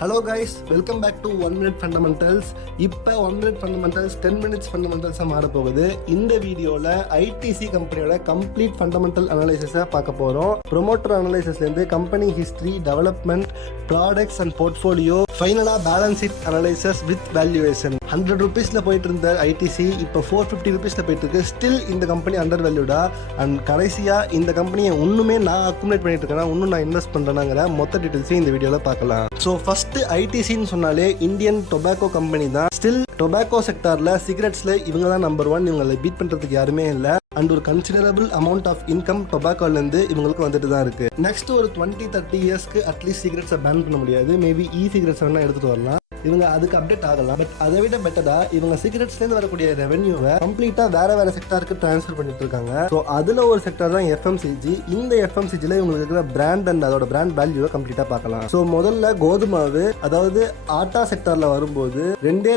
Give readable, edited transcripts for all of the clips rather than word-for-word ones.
Hello guys, welcome back to 1 minute fundamentals. இப்போ 1 minute fundamentals 10 minutes fundamentals மாற போகுது. இந்த வீடியோல ITC கம்பெனியோட கம்ப்ளீட் ஃபண்டமெண்டல் அனலைசிஸை பார்க்க போறோம். ப்ரொமோட்டர் அனலைசிஸ்ல இருந்து company history, development, products and portfolio, ஃபைனலா balance sheet analysis with valuation. 100 rupeesல போயிட்டு இருந்த ITC இப்போ 450 rupeesல போயிட்டு இருக்கு. ஸ்டில் இந்த கம்பெனி அண்டர் வேல்யூடா அண்ட் கடைசியா இந்த கம்பெனியை ஒண்ணுமே நான் அக்குமுலேட் பண்ணிட்டு இருக்கேன், இன்னும் நான் இன்வெஸ்ட் பண்றேனாங்கிற மொத்த டீடைல்ஸையும் இந்த வீடியோல பார்க்கலாம். ஸோ ஃபர்ஸ்ட் ஐடிசின்னு சொன்னாலே இந்தியன் டொபாக்கோ கம்பெனி தான். ஸ்டில் டொபாக்கோ செக்டார்ல சிகரெட்ஸ்ல இவங்க தான் நம்பர் 1. இவங்களை பீட் பண்றதுக்கு யாருமே இல்லை. அண்ட் ஒரு கன்சிடரபிள் அமௌண்ட் ஆஃப் இன்கம் டொபாக்கோல இருந்து இவங்களுக்கு வந்துட்டு தான் இருக்கு. நெக்ஸ்ட் ஒரு 20-30 இயர்ஸ்க்கு அட்லீஸ்ட் சிகரெட்ஸை பேன் பண்ண முடியாது. மேபி சிகரெட்ஸ் வேணா எடுத்துட்டு வரலாம், இவங்க அதுக்கு அப்டேட் ஆகலாம். பட் அதை விட பெட்டரா இவங்க சிகரெட்ஸ்லேருந்து வரக்கூடிய ரெவென்யூவை கம்ப்ளீட்டா வேற செக்டாருக்கு டிரான்ஸ்ஃபர் பண்ணிட்டு இருக்காங்க. ஸோ அதுல ஒரு செக்டார் தான் FMCG. இந்த FMCGல இவங்களுக்கு இருக்கிற பிராண்ட் அண்ட் அதோட பிராண்ட் வேல்யூவை கம்ப்ளீட்டா பார்க்கலாம். ஸோ முதல்ல கோதுமாவு, அதாவது ஆட்டா செக்டார்ல வரும்போது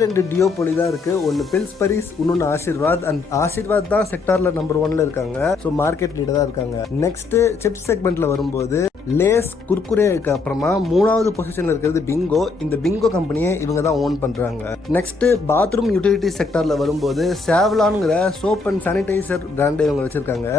ரெண்டு டியோபோலி தான் இருக்கு. ஒன்னு பில்ஸ்பரிஸ், இன்னொன்னு ஆசீர்வாத். அண்ட் ஆசீர்வாத் தான் செக்டார்ல நம்பர் 1ல இருக்காங்க. ஸோ மார்க்கெட் லீடரா இருக்காங்க. நெக்ஸ்ட் சிப்ஸ் செக்மெண்ட்ல வரும்போது லேஸ், குர்குரேக்கு அப்புறமா 3வது பொசிஷன்ல இருக்கிறது பிங்கோ. இந்த பிங்கோ கம்பெனியை இவங்க தான் ஓன் பண்றாங்க. நெக்ஸ்ட் பாத்ரூம் யூட்டிலிட்டி செக்டார்ல வரும்போது சேவ்லான்ங்கிற சோப் அண்ட் சானிடைசர் பிராண்டை இவங்க வச்சிருக்காங்க.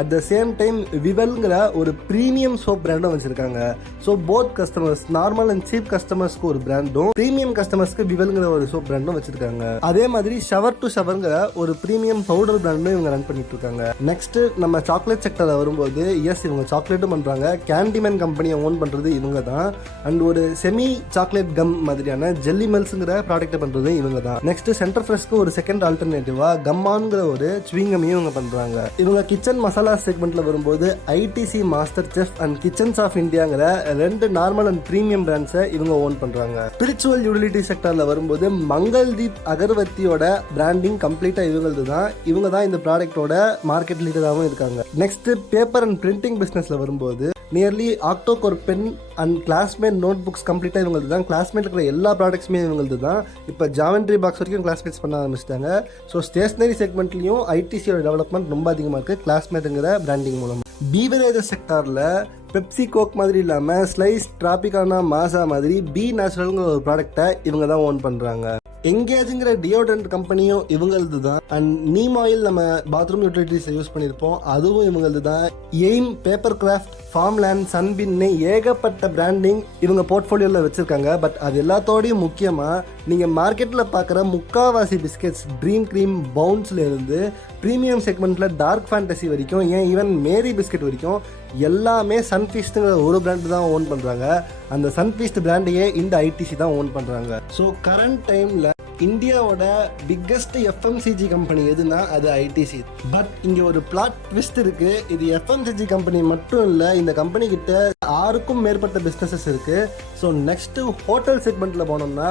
அட் த சேம் டைம் விவல்ங்கிற ஒரு பிரீமியம் சோப் பிராண்டும் வச்சிருக்காங்க. So both customers, normal and cheap கஸ்டமர்ஸ்க்கு ஒரு பிராண்டும், பிரீமியம் கஸ்டமர்ஸ்க்கு விவல்ங்கிற ஒரு சோப் பிராண்டும் வச்சிருக்காங்க. அதே மாதிரி ஷவர் டு ஷவர்ங்கிற ஒரு பிரீமியம் பவுடர் பிராண்டும் இவங்க ரன் பண்ணிட்டு இருக்காங்க. நெக்ஸ்ட் நம்ம சாக்லேட் செக்டார்ல வரும்போது இவங்க சாக்லேட்டும் பண்றாங்க. கேண்டிமேன் கம்பெனியை ஓன் பண்றது இவங்க தான். அண்ட் ஒரு செமி சாக்லேட் கம் மாதிரியான ஜெல்லி மெல்ஸ்ங்கிற ப்ராடக்ட் பண்றது இவங்க தான். நெக்ஸ்ட் சென்டர் ஃப்ரெஷ்க்கு ஒரு செகண்ட் ஆல்டர்னேட்டிவா கம்மான்ங்கிற ஒரு ஸ்விங்கமையும் இவங்க பண்றாங்க. இவங்க கிச்சன் மசாலா செக்மெண்ட்ல வரும்போது ITC master chef and kitchens of இந்தியாங்கிற 2 நார்மல் அண்ட் பிரீமியம் பிராண்ட்ஸை இவங்க ஓன் பண்றாங்க. ஸ்பிரிச்சுவல் யூட்டிலிட்டி செக்டார்ல வரும்போது மங்கள்தீப் அகர்வத்தியோட பிராண்டிங் கம்ப்ளீட்டா இவங்களது தான். இவங்க தான் இந்த ப்ராடக்டோட மார்க்கெட் லீடராகவும் இருக்காங்க. நெக்ஸ்ட் பேப்பர் அண்ட் பிரிண்டிங் பிசினஸ்ல வரும்போது நியர்லி ஆக்டோகோர் pen and Classmate notebooks கம்ப்ளீட்டாக இவங்களது தான். கிளாஸ்மேட் இருக்கிற எல்லா ப்ராடக்ட்ஸுமே இவங்களது தான். இப்போ ஜாமெண்ட்ரி பாக்ஸ் வரைக்கும் கிளாஸ்மேட்ஸ் பண்ண ஆரம்பிச்சிட்டாங்க. ஸோ ஸ்டேஷனரி செக்மெண்ட்லையும் ITCயோட டெவலப்மெண்ட் ரொம்ப அதிகமாக இருக்குது கிளாஸ்மேட்டுங்கிற பிராண்டிங் மூலம். பீவரேஜஸ் செக்டாரில் பெப்சி கோக் மாதிரி இல்லாமல் ஸ்லைஸ், டிராபிகானா, மாசா மாதிரி பி நேச்சுரல்ங்கிற ஒரு ப்ராடக்டை இவங்க தான் ஓன் பண்ணுறாங்க. எங்கேஜுங்கிற டியோட்ரண்ட் கம்பெனியும் இவங்களது தான். அண்ட் நீம் ஆயில் நம்ம பாத்ரூம் யூட்டிலிட்டிஸ் யூஸ் பண்ணியிருப்போம், அதுவும் இவங்களது தான். எய்ம், பேப்பர் கிராஃப்ட், ஃபார்ம்லேண்ட், சன்பின்னு ஏகப்பட்ட பிராண்டிங் இவங்க போர்ட்ஃபோலியோவில் வச்சுருக்காங்க. பட் அது எல்லாத்தோடையும் முக்கியமாக நீங்கள் மார்க்கெட்டில் பார்க்குற முக்காவாசி பிஸ்கெட்ஸ், ட்ரீம் க்ரீம், பவுன்ஸ்ல இருந்து ப்ரீமியம் செக்மெண்ட்டில் டார்க் ஃபேண்டசி வரைக்கும், ஏன் ஈவன் மேரி பிஸ்கெட் வரைக்கும் எல்லாமே சன்ஃபீஸ்ட்டுங்கிற ஒரு பிராண்டு தான் ஓன் பண்ணுறாங்க. அந்த சன்ஃபீஸ்ட் பிராண்டையே இந்த ITC தான் ஓன் பண்ணுறாங்க. ஸோ கரண்ட் டைமில் இந்தியாவோட பிக்கஸ்ட் FMCG கம்பெனி எதுனா அது ITC. பட் இங்கே ஒரு பிளாட் ட்விஸ்ட் இருக்கு. இது FMCG கம்பெனி மட்டும் இல்லை, இந்த கம்பெனி கிட்ட 6க்கும் மேற்பட்ட பிஸ்னஸஸ் இருக்கு. ஸோ நெக்ஸ்ட் ஹோட்டல் செக்மெண்ட்ல போனோம்னா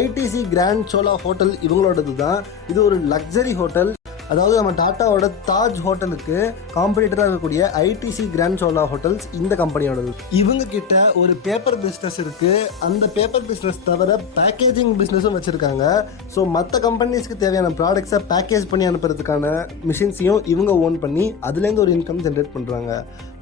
ITC கிராண்ட் சோலா ஹோட்டல் இவங்களோடது தான். இது ஒரு லக்ஸரி ஹோட்டல். அதாவது நம்ம டாட்டாவோட தாஜ் ஹோட்டலுக்கு காம்படிட்டராக இருக்கக்கூடிய ITC கிராண்ட் சோலா ஹோட்டல்ஸ் இந்த கம்பெனியோடது. இவங்க கிட்ட ஒரு பேப்பர் பிஸ்னஸ் இருக்கு. அந்த பேப்பர் பிஸ்னஸ் தவிர பேக்கேஜிங் பிஸ்னஸும் வச்சிருக்காங்க. ஸோ மற்ற கம்பெனிஸ்க்கு தேவையான ப்ராடக்ட்ஸை பேக்கேஜ் பண்ணி அனுப்புறதுக்கான மிஷின்ஸையும் இவங்க ஓன் பண்ணி அதுலேருந்து ஒரு இன்கம் ஜென்ரேட் பண்ணுறாங்க.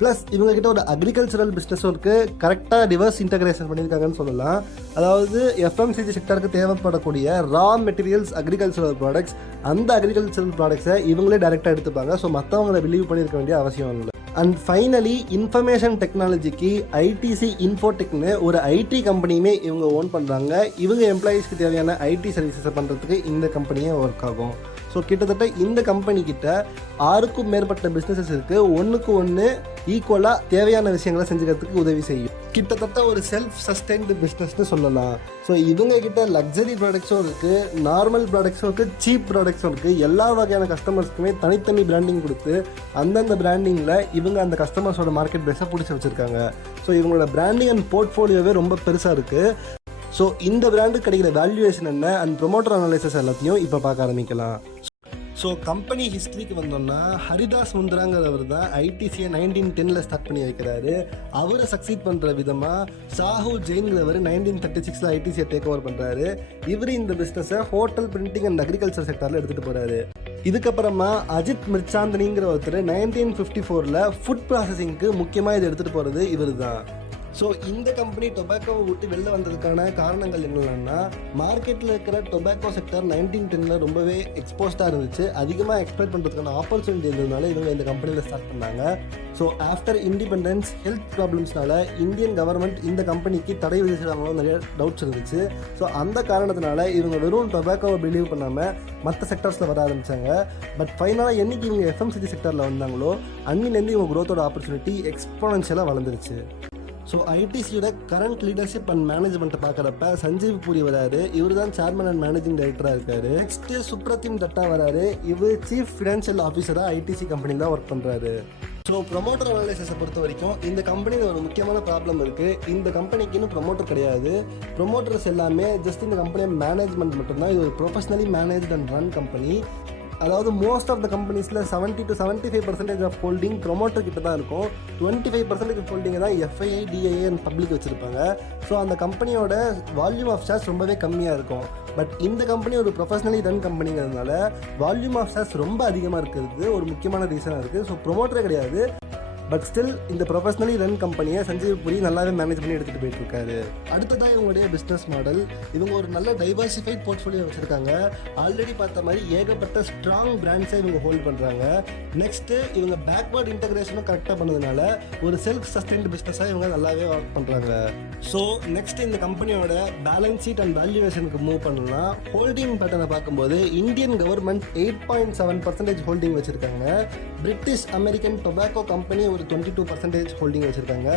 ப்ளஸ் இவங்க கிட்ட ஒரு அக்ரிகல்ச்சரல் பிஸ்னஸும் இருக்கு. கரெக்டாக ரிவர்ஸ் இன்டகிரேஷன் பண்ணியிருக்காங்கன்னு சொல்லலாம். அதாவது FMCG செக்டருக்கு தேவைப்படக்கூடிய ரா மெட்டீரியல்ஸ், அக்ரிகல்ச்சரல் ப்ராடக்ட்ஸ், அந்த அக்ரிகல்ச்சரல் ப்ராடக்ட்ஸை இவங்களே டைரெக்டாக எடுத்துப்பாங்க. ஸோ மற்றவங்களை பிலீவ் பண்ணியிருக்க வேண்டிய அவசியம் இல்லை. அண்ட் ஃபைனலி இன்ஃபர்மேஷன் டெக்னாலஜிக்கு ITC இன்ஃபோடெக்னு ஒரு IT கம்பெனியுமே இவங்க ஓன் பண்ணுறாங்க. இவங்க எம்ப்ளாயீஸ்க்கு தேவையான IT சர்வீசஸை பண்ணுறதுக்கு இந்த கம்பெனியே ஒர்க் ஆகும். ஸோ கிட்டத்தட்ட இந்த கம்பெனி கிட்ட 6க்கும் மேற்பட்ட பிஸ்னஸஸ் இருக்குது. ஒன்றுக்கு ஒன்று ஈக்குவலாக தேவையான விஷயங்களை செஞ்சுக்கிறதுக்கு உதவி செய்யும். கிட்டத்தட்ட ஒரு செல்ஃப் சஸ்டைன்டு பிஸ்னஸ்னு சொல்லலாம். ஸோ இவங்க கிட்ட லக்ஸரி ப்ராடக்ட்ஸும் இருக்குது, நார்மல் ப்ராடக்ட்ஸும் இருக்குது, சீப் ப்ராடக்ட்ஸும் இருக்குது. எல்லா வகையான கஸ்டமர்ஸ்க்குமே தனித்தனி பிராண்டிங் கொடுத்து அந்தந்த பிராண்டிங்கில் இவங்க அந்த கஸ்டமர்ஸோட மார்க்கெட் பேஸை பிடிச்சி வச்சுருக்காங்க. ஸோ இவங்களோட பிராண்டிங் அண்ட் போர்ட்ஃபோலியோவே ரொம்ப பெருசாக இருக்குது. ஸோ இந்த பிராண்டுக்கு கிடைக்கிற வேல்யூவேஷன் என்ன அண்ட் ப்ரொமோட்டர் அனலைசிஸ் எல்லாத்தையும் இப்போ பார்க்க ஆரம்பிக்கலாம். ஸோ கம்பெனி ஹிஸ்ட்ரிக்கு வந்தோம்னா ஹரிதாஸ் முந்திராங்கிறவர் தான் ITCயை 1910 ஸ்டார்ட் பண்ணி வைக்கிறாரு. அவரை சக்சீட் பண்ணுற விதமாக சாஹூ ஜெயின்கிறவர் 1936 ITCயை டேக் ஓவர் பண்ணுறாரு. இவர் இந்த பிஸ்னஸை ஹோட்டல், பிரிண்டிங் அண்ட் அக்ரிகல்ச்சர் செக்டாரில் எடுத்துகிட்டு போகிறாரு. இதுக்கப்புறமா அஜித் மிர்ச்சாந்தனிங்கிற ஒருத்தர் 1954 ஃபுட் ப்ராசஸிங்க்கு முக்கியமாக இதை எடுத்துகிட்டு போகிறது இவர் தான். ஸோ இந்த கம்பெனி டொபாக்கோவை விட்டு வெளில வந்ததுக்கான காரணங்கள் என்னென்னா, மார்க்கெட்டில் இருக்கிற டொபாக்கோ செக்டர் 1910 ரொம்பவே எக்ஸ்போஸ்டாக இருந்துச்சு. அதிகமாக எக்ஸ்பெக்ட் பண்ணுறதுக்கான ஆப்பர்ச்சுனிட்டி இருந்ததுனால இவங்க இந்த கம்பெனியில் ஸ்டார்ட் பண்ணாங்க. ஸோ ஆஃப்டர் இண்டிபெண்டன்ஸ் ஹெல்த் ப்ராப்ளம்ஸ்னால இந்தியன் கவர்மெண்ட் இந்த கம்பெனிக்கு தடை விதிச்சிருக்காங்களோ நிறைய டவுட்ஸ் இருந்துச்சு. ஸோ அந்த காரணத்தினால இவங்க வெறும் டொபாக்கோவை பிலீவ் பண்ணாமல் மற்ற செக்டர்ஸில் வர ஆரம்பித்தாங்க. பட் ஃபைனலாக என்றைக்கு இவங்க எஃப்எம்சிஜி செக்டரில் வந்தாங்களோ அன்னிலேருந்து இவங்க க்ரோத்தோட ஆப்பர்ச்சுனிட்டி எக்ஸ்போனன்ஷியலாக வளர்ந்துருச்சு. ஸோ ஐடிசியோட கரண்ட் லீடர்ஷிப் அண்ட் மேனேஜ்மெண்ட்டை பார்க்குறப்ப சஞ்சீவ் பூரி வராரு, இவர் தான் சேர்மன் அண்ட் மேனேஜிங் டைரக்டராக இருக்காரு. நெக்ஸ்ட்டு சுப்ரதீம் தட்டா வராரு, இவர் சீஃப் ஃபினான்ஷியல் ஆஃபீஸராக ஐடிசி கம்பெனி தான் ஒர்க் பண்ணுறாரு. ஸோ ப்ரொமோட்டர் அனாலிசிஸை பொறுத்த வரைக்கும் இந்த கம்பெனியில் ஒரு முக்கியமான ப்ராப்ளம் இருக்குது. இந்த கம்பெனிக்குன்னு ப்ரொமோட்டர் கிடையாது. ப்ரொமோட்டர்ஸ் எல்லாமே ஜஸ்ட் இந்த கம்பெனி மேனேஜ்மெண்ட் மட்டும்தான். இது ஒரு professionally managed and run company. அதாவது மோஸ்ட் ஆஃப் த கம்பெனிஸில் 70 to 75% ஆஃப் ஹோல்டிங் ப்ரொமோட்டர் கிட்ட தான் இருக்கும். 25% ஹோல்டிங்கை தான் எஃப்ஐஐ, டிஐஏ அண்ட் பப்ளிக் வச்சுருப்பாங்க. ஸோ அந்த கம்பெனியோட வால்யூம் ஆஃப் ஷேர்ஸ் ரொம்பவே கம்மியாக இருக்கும். பட் இந்த கம்பெனி ஒரு ப்ரொஃபஷனலி ரன் கம்பெனிங்கிறதுனால வால்யூம் ஆஃப் ஷேர்ஸ் ரொம்ப அதிகமாக இருக்கிறது ஒரு முக்கியமான ரீசனாக இருக்குது. ஸோ ப்ரொமோட்டரே கிடையாது, பட் ஸ்டில் இந்த ப்ரொஃபஷனலி ரன் கம்பெனியை சஞ்சீவ் பூரி நல்லாவே மேனேஜ் பண்ணி எடுத்துகிட்டு போயிட்டு இருக்காரு. அடுத்ததான் இவங்களுடைய பிஸ்னஸ் மாடல். இவங்க ஒரு நல்ல டைவர்சிஃபைட் போர்ட்ஃபோலியோ வச்சுருக்காங்க. ஆல்ரெடி பார்த்த மாதிரி ஏகப்பட்ட ஸ்ட்ராங் பிராண்ட்ஸை இவங்க ஹோல்ட் பண்ணுறாங்க. நெக்ஸ்ட்டு இவங்க பேக்வர்ட் இன்டகிரேஷனும் கரெக்டாக பண்ணதுனால ஒரு செல்ஃப் சஸ்டெயின்டு பிஸ்னஸாக இவங்க நல்லாவே ஒர்க் பண்ணுறாங்க. ஸோ நெக்ஸ்ட் இந்த கம்பெனியோட பேலன்ஸ் ஷீட் அண்ட் வேல்யூவேஷனுக்கு மூவ் பண்ணலாம். ஹோல்டிங் பேட்டர்னை பார்க்கும்போது இந்தியன் கவர்மெண்ட் 8.7% ஹோல்டிங் வச்சுருக்காங்க. பிரிட்டிஷ் அமெரிக்கன் டொபாக்கோ கம்பெனி ஒரு 22% ஹோல்டிங் வச்சுருக்காங்க.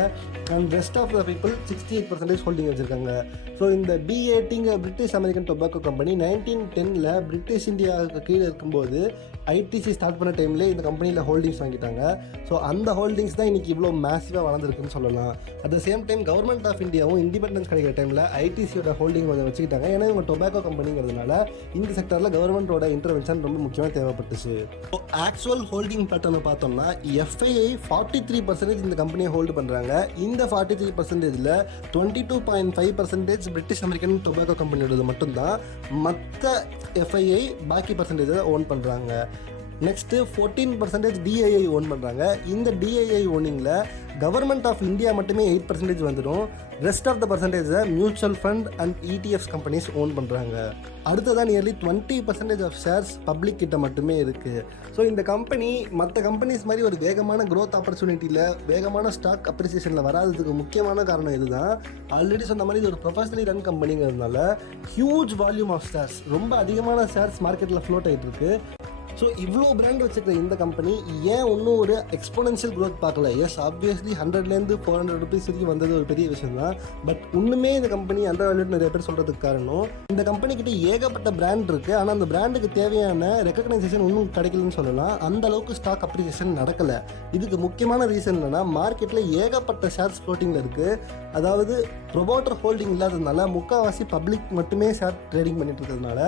And rest of the people 68% holding வச்சுருக்காங்க. ஸோ இந்த B80 British American tobacco company 1910 British இந்தியாவுக்கு கீழே இருக்கும்போது ஐடிசி ஸ்டார்ட் பண்ண டைம்லேயே இந்த கம்பெனியில் ஹோல்டிங்ஸ் வாங்கிட்டாங்க. ஸோ அந்த ஹோல்டிங்ஸ் தான் இன்றைக்கி இவ்வளோ மேசிவாக வளர்ந்துருக்குன்னு சொல்லலாம். At the same time government of இந்தியாவும் இண்டிபெண்டன்ஸ் கிடைக்கிற டைமில் ஐடிசியோட ஹோல்டிங் கொஞ்சம் வச்சுக்கிட்டாங்க. ஏன்னா இவங்க டொபாக்கோ கம்பெனிங்கிறதுனால இந்த செக்டரில் கவர்மெண்ட்டோட இன்டர்வென்ஷன் ரொம்ப முக்கியமாக தேவைப்பட்டுச்சு. ஸோ ஆக்சுவல் ஹோல்டிங் பேட்டர்னை பார்த்தோம்னா எஃப்ஐஐ 43% இந்த கம்பெனியை ஹோல்டு பண்ணுறாங்க. இந்த 43%ல் 22.5% பிரிட்டிஷ் அமெரிக்கன் டொபாக்கோ கம்பெனியோடது மட்டும்தான். மற்ற எஃப்ஐஐ பாக்கி பர்சன்டேஜை ஓன் பண்ணுறாங்க. நெக்ஸ்ட்டு 14% டிஐஐ ஓன் பண்ணுறாங்க. இந்த டிஐஐ ஓனிங்கில் கவர்மெண்ட் ஆஃப் இந்தியா மட்டுமே 8% வந்துடும். ரெஸ்ட் ஆஃப் த பர்சன்டேஜை mutual fund and ETFs companies own பண்ணுறாங்க. அடுத்ததான் நியர்லி 20% ஆஃப் ஷேர்ஸ் பப்ளிக் கிட்ட மட்டுமே இருக்குது. ஸோ இந்த கம்பெனி மற்ற கம்பெனிஸ் மாதிரி ஒரு வேகமான க்ரோத் ஆப்பர்ச்சுனிட்டியில் வேகமான ஸ்டாக் அப்ரிசியேஷனில் வராததுக்கு முக்கியமான காரணம் இதுதான். ஆல்ரெடி சொன்ன மாதிரி இது ஒரு ப்ரொஃபஷனலி ரன் கம்பெனிங்கிறதுனால ஹியூஜ் வால்யூம் ஆஃப் ஷேர்ஸ், ரொம்ப அதிகமான ஷேர்ஸ் மார்க்கெட்டில் ஃப்ளோட் ஆகிட்டு இருக்கு. ஸோ இவ்வளோ பிராண்ட் வச்சுருக்க இந்த கம்பெனி ஏன் இன்னும் ஒரு எக்ஸ்போனன்ஷியல் க்ரோத் பார்க்கல? எஸ், ஆப்வியஸ்லி 100லேருந்து 400 rupees வரைக்கும் வந்தது ஒரு பெரிய விஷயம் தான். பட் இன்னுமே இந்த கம்பெனி அண்டர்வேல்யூட் நிறைய பேர் சொல்கிறதுக்கு காரணம் இந்த கம்பெனிக்கிட்ட ஏகப்பட்ட பிராண்ட் இருக்குது. ஆனால் அந்த பிராண்டுக்கு தேவையான ரெக்கக்னைசேஷன் இன்னும் கிடைக்கலன்னு சொல்லலாம். அந்த அளவுக்கு ஸ்டாக் அப்ரிசியேஷன் நடக்கலை. இதுக்கு முக்கியமான ரீசன் என்னென்னா மார்க்கெட்டில் ஏகப்பட்ட ஷேர்ஸ் ஃப்ளோட்டிங்கில் இருக்குது. அதாவது ப்ரொமோட்டர் ஹோல்டிங் இல்லாததுனால முக்கால்வாசி பப்ளிக் மட்டுமே ஷேர் ட்ரேடிங் பண்ணிட்டு இருக்கிறதுனால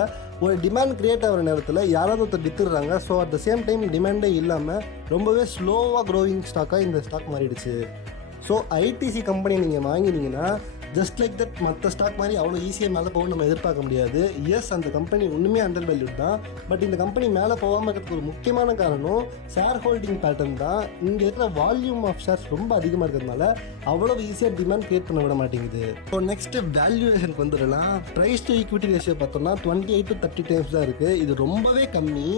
ஒரு டிமாண்ட் கிரியேட் ஆகிற நேரத்தில் யாராவது ஒருத்தர் வித்துடுறாங்க. So at the same time டிமாண்டே இல்லாமல் ரொம்பவே ஸ்லோவாக க்ரோவிங் ஸ்டாக்காக இந்த ஸ்டாக் மாறிடுச்சு. ஸோ ஐடிசி கம்பெனி நீங்கள் வாங்கினீங்கன்னா ஜஸ்ட் லைக் தட் மற்ற ஸ்டாக் மாதிரி அவ்வளோ ஈஸியாக மேலே போக நம்ம எதிர்பார்க்க முடியாது. எஸ், அந்த கம்பெனி ஒன்றுமே அண்டர் வேல்யூட் தான். பட் இந்த கம்பெனி மேலே போகாமல் இருக்கிறதுக்கு ஒரு முக்கியமான காரணம் ஷேர் ஹோல்டிங் பேட்டர்ன் தான். இங்கே இருக்கிற வால்யூம் ஆஃப் ஷேர்ஸ் ரொம்ப அதிகமாக இருக்கிறதுனால அவ்வளோ ஈஸியாக டிமாண்ட் கிரியேட் பண்ண விட மாட்டேங்குது. ஸோ நெக்ஸ்ட்டு வேல்யூவேஷனுக்கு வந்துடலாம். ப்ரைஸ் டு ஈக்விட்டி ரேஷியோ பார்த்தோம்னா 28 to 30 times தான் இருக்குது. இது ரொம்பவே கம்மி.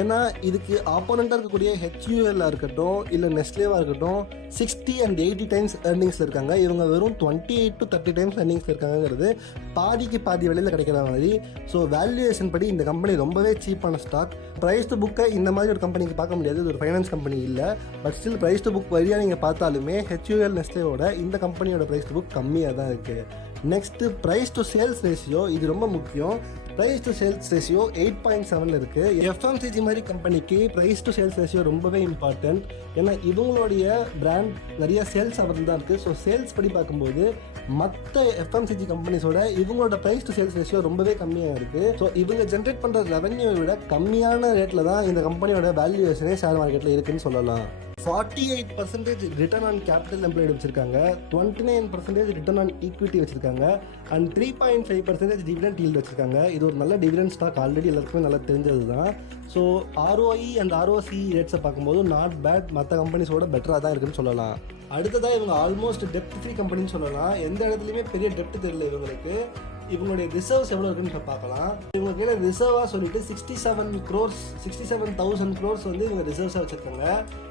ஏன்னா இதுக்கு ஆப்போனண்ட்டாக இருக்கக்கூடிய ஹெச்யூஎல்லாக இருக்கட்டும் இல்லை நெஸ்லேவாக இருக்கட்டும் 60 and 80 times earningsல இருக்காங்க. இவங்க வெறும் 28 to 30 times earningsல இருக்காங்கிறது பாதிக்கு பாதி விலையில் கிடைக்கிற மாதிரி. ஸோ வேல்யூவேஷன் படி இந்த கம்பெனி ரொம்பவே சீப்பான ஸ்டாக். ப்ரைஸ் டு புக்கை இந்த மாதிரி ஒரு கம்பெனிக்கு பார்க்க முடியாது, இது ஒரு ஃபைனான்ஸ் கம்பெனி இல்லை. But still price to book வழியாக நீங்கள் பார்த்தாலுமே ஹெச்யூஎல் நெஸ்லேவோட இந்த கம்பெனியோட ப்ரைஸ் டு புக் கம்மியாக தான் இருக்குது. Next price to sales ratio, இது ரொம்ப முக்கியம். ப்ரைஸ் டு சேல்ஸ் ரேஷியோ 8.7 இருக்குது. எஃப்எம்சிஜி மாதிரி கம்பெனிக்கு ப்ரைஸ் டு சேல்ஸ் ரேஷியோ ரொம்பவே இம்பார்ட்டன்ட். ஏன்னா இவங்களுடைய பிராண்ட் நிறைய சேல்ஸ் ஆகிறது தான் இருக்குது. ஸோ சேல்ஸ் படி பார்க்கும்போது மற்ற எஃப்எம்சிஜி கம்பெனிஸோட இவங்களோட ப்ரைஸ் டு சேல்ஸ் ரேஷியோ ரொம்பவே கம்மியாக இருக்குது. ஸோ இவங்க ஜென்ரேட் பண்ணுற ரெவன்யூவை விட கம்மியான ரேட்டில் தான் இந்த கம்பெனியோட வேல்யூவேஷனே ஷேர் மார்க்கெட்டில் இருக்குதுன்னு சொல்லலாம். 48% ரிட்டர்ன் ஆன் கேபிட்டல் எம்ப்ளாய்டு வச்சிருக்காங்க, 29% ரிட்டர்ன் ஆன் ஈக்விட்டி வச்சிருக்காங்க, அண்ட் 3.5% டிவிடெண்ட் ஈல்டு வச்சிருக்காங்க. இது ஒரு நல்ல டிவிடெண்ட் ஸ்டாக், ஆல்ரெடி எல்லாருக்குமே நல்லா தெரிஞ்சது தான். ஸோ ROE அண்ட் ROCE ரேட்ஸை பார்க்கும்போது நாட் பேட், மற்ற கம்பெனிஸோட பெட்டராக தான் இருக்குன்னு சொல்லலாம். அடுத்ததாக இவங்க ஆல்மோஸ்ட் டெப்ட் ஃப்ரீ கம்பெனின்னு சொல்லலாம். எந்த இடத்துலையுமே பெரிய டெப்ட் தெரியல இவங்களுக்கு. இவங்களுடைய ரிசர்வ்ஸ் எவ்வளோ இருக்குன்னு பார்க்கலாம். இவங்க கீழே ரிசர்வாக சொல்லிட்டு 67,000 crores வந்து இவங்க ரிசர்வ்ஸாக வச்சுருக்காங்க.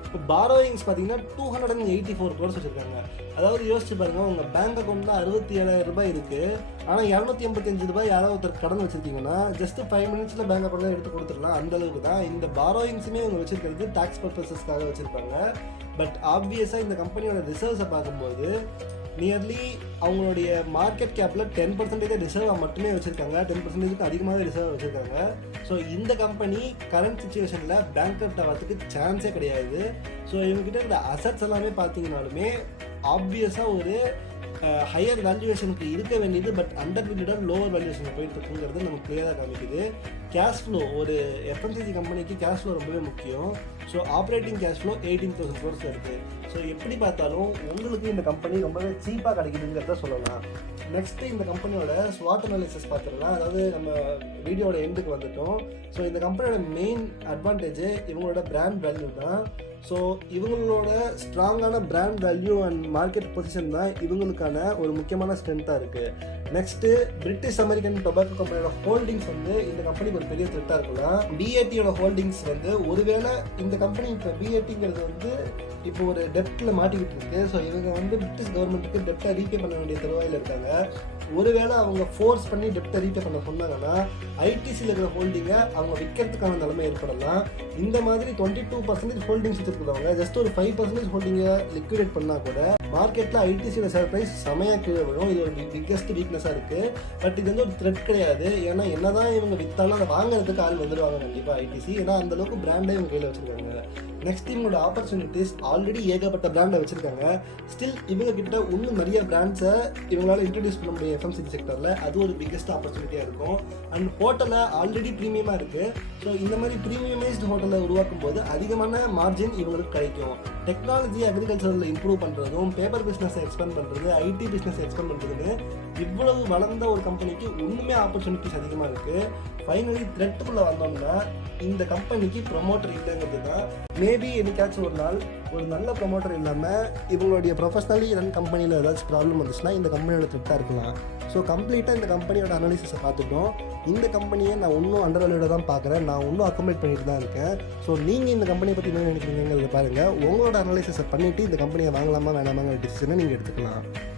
இப்போ பாரோயிங்ஸ் பார்த்தீங்கன்னா 284 crores வச்சுருக்காங்க. அதாவது யோசிச்சு பாருங்க, உங்கள் பேங்க் அக்கௌண்ட்டில் 67,000 ரூபாய் இருக்குது, ஆனால் 285 ரூபாய் யாராவது ஒருத்தர் கடன் வச்சுருக்கீங்கன்னா ஜஸ்ட் 5 minutesல பேங்க் அக்கௌண்ட்டில் எடுத்து கொடுத்துடலாம். அந்த அளவுக்கு தான் இந்த பாரோயிங்ஸுமே இவங்க வச்சுருக்கிறது டேக்ஸ் பர்பஸஸ்க்காக வச்சுருப்பாங்க. பட் ஆப்வியஸாக இந்த கம்பெனியோட ரிசர்வ்ஸை பார்க்கும்போது நியர்லி அவங்களுடைய மார்க்கெட் கேப்பில் 10% ரிசர்வாக மட்டுமே வச்சுருக்காங்க, 10%க்கு அதிகமாகவே ரிசர்வ் வச்சுருக்காங்க. ஸோ இந்த கம்பெனி கரண்ட் சுச்சுவேஷனில் பேங்க்ரப்ட் ஆகிறதுக்கு சான்ஸே கிடையாது. ஸோ இவங்ககிட்ட இருக்கிற அசட்ஸ் எல்லாமே பார்த்தீங்கன்னாலுமே ஆப்வியஸாக ஒரு ஹையர் வேல்யூவேஷனுக்கு இருக்க வேண்டியது, பட் அண்டர்வேல்யூடாக லோவர் வேல்யூவேஷனுக்கு போயிட்டு இருக்குங்கிறது நமக்கு கிளியராக காமிக்குது. கேஷ் ஃப்ளோ, ஒரு எஃப்எம்சிஜி கம்பெனிக்கு கேஷ் ஃப்ளோ ரொம்பவே முக்கியம். So operating cash flow 18,000 crores இருக்குது. ஸோ எப்படி பார்த்தாலும் உங்களுக்கு இந்த கம்பெனி ரொம்பவே சீப்பாக கிடைக்குதுங்கிறத சொல்லலாம். நெக்ஸ்ட்டு இந்த கம்பெனியோட ஸ்வாட் அனாலிசிஸ் பார்த்துடலாம். அதாவது நம்ம வீடியோட எண்டுக்கு வந்துட்டோம். ஸோ இந்த கம்பெனியோட மெயின் அட்வான்டேஜ் இவங்களோட பிராண்ட் வேல்யூ தான். ஸோ இவங்களோட ஸ்ட்ராங்கான brand value and market position தான் இவங்களுக்கான ஒரு முக்கியமான ஸ்ட்ரென்த்தாக இருக்குது. நெக்ஸ்ட்டு பிரிட்டிஷ் அமெரிக்கன் டொபாக்கோ கம்பெனியோட ஹோல்டிங்ஸ் வந்து இந்த கம்பெனிக்கு ஒரு பெரிய த்ரெட்டாக இருக்கலாம். BATயோட ஹோல்டிங்ஸ் வந்து ஒருவேளை இந்த கம்பெனி இப்போ BATங்கிறது வந்து இப்போ ஒரு டெப்டில் மாட்டிக்கிட்டு இருக்கு. ஸோ இவங்க வந்து பிரிட்டிஷ் கவர்மெண்ட்டுக்கு டெப்டை ரீபே பண்ண வேண்டிய தருவாயில் இருக்காங்க. ஒருவேளை அவங்க ஃபோர்ஸ் பண்ணி டெப்டை ரீபே பண்ண சொன்னாங்கன்னா ITCயில் இருக்கிற ஹோல்டிங்கை அவங்க விற்கிறதுக்கான நிலைமை ஏற்படலாம். இந்த மாதிரி 22% ஹோல்டிங்ஸ் வச்சுருக்கிறவங்க ஜஸ்ட் ஒரு 5% ஹோல்டிங்கை லிக்விடேட் பண்ணால் கூட மார்க்கெட்டில் ITCயோட ஷேர் ப்ரைஸ் செமையாக கீழே விடும். இது ஒரு பிக்கஸ்ட் வீக்னஸாக இருக்குது. பட் இது வந்து ஒரு த்ரெட் கிடையாது. ஏன்னா என்னதான் இவங்க விற்றாலும் அதை வாங்குறதுக்கு ஆள் வந்துடுவாங்க கண்டிப்பாக ITC. ஏன்னா அந்தளவுக்கு பிராண்டே இவங்க கையில் வச்சுருக்காங்க. நெக்ஸ்ட் இவங்களோட ஆப்பர்ச்சுனிட்டிஸ், ஆல்ரெடி ஏகப்பட்ட பிராண்டை வச்சுருக்காங்க. ஸ்டில் இவங்க கிட்ட இன்னும் நிறைய பிராண்ட்ஸை இவங்களால இன்ட்ரடியூஸ் பண்ண முடியும் FMCG செக்டரில். அது ஒரு பிக்கஸ்ட் ஆப்பர்ச்சுனிட்டியாக இருக்கும். அண்ட் ஹோட்டலில் ஆல்ரெடி ப்ரீமியமாக இருக்குது. ஸோ இந்த மாதிரி ப்ரீமியமைஸ்டு ஹோட்டலை உருவாக்கும் போது அதிகமான மார்ஜின் இவங்களுக்கு கிடைக்கும். டெக்னாலஜி அக்ரிகல்ச்சரில் இம்ப்ரூவ் பண்ணுறதும், பேப்பர் பிஸ்னஸை எக்ஸ்பேண்ட் பண்ணுறது, IT பிஸ்னஸ் எக்ஸ்பேண்ட் பண்ணுறதுன்னு இவ்வளவு வளர்ந்த ஒரு கம்பெனிக்கு இன்னுமே ஆப்பர்ச்சுனிட்டிஸ் அதிகமாக இருக்குது. ஃபைனலி த்ரெட்டுக்குள்ளே வந்தோம்னா இந்த கம்பெனிக்கு ப்ரொமோட்டர் இல்லைங்கிறது தான். மேபி என்னைக்காச்சும் ஒரு நாள் ஒரு நல்ல ப்ரொமோட்டர் இல்லாமல் இவங்களுடைய ப்ரொஃபஷனலி ரன் கம்பெனியில் ஏதாச்சும் ப்ராப்ளம் வந்துச்சுன்னா இந்த கம்பெனியோட த்ரெட்டாக இருக்கலாம். ஸோ கம்ப்ளீட்டாக இந்த கம்பெனியோட அனாலிசிஸை பார்த்துட்டோம். இந்த கம்பெனியை நான் இன்னும் அண்டர்வேல்யூடாக தான் பார்க்குறேன், நான் இன்னும் அக்கோமடேட் பண்ணிட்டு தான் இருக்கேன். ஸோ நீங்கள் இந்த கம்பெனியை பற்றி என்ன நினைக்கிறீங்கிறத பாருங்கள். உங்களோட அனாலிசிஸை பண்ணிவிட்டு இந்த கம்பெனியை வாங்கலாமா வேணாமாங்கிற டிசிஷனை நீங்கள் எடுத்துக்கலாம்.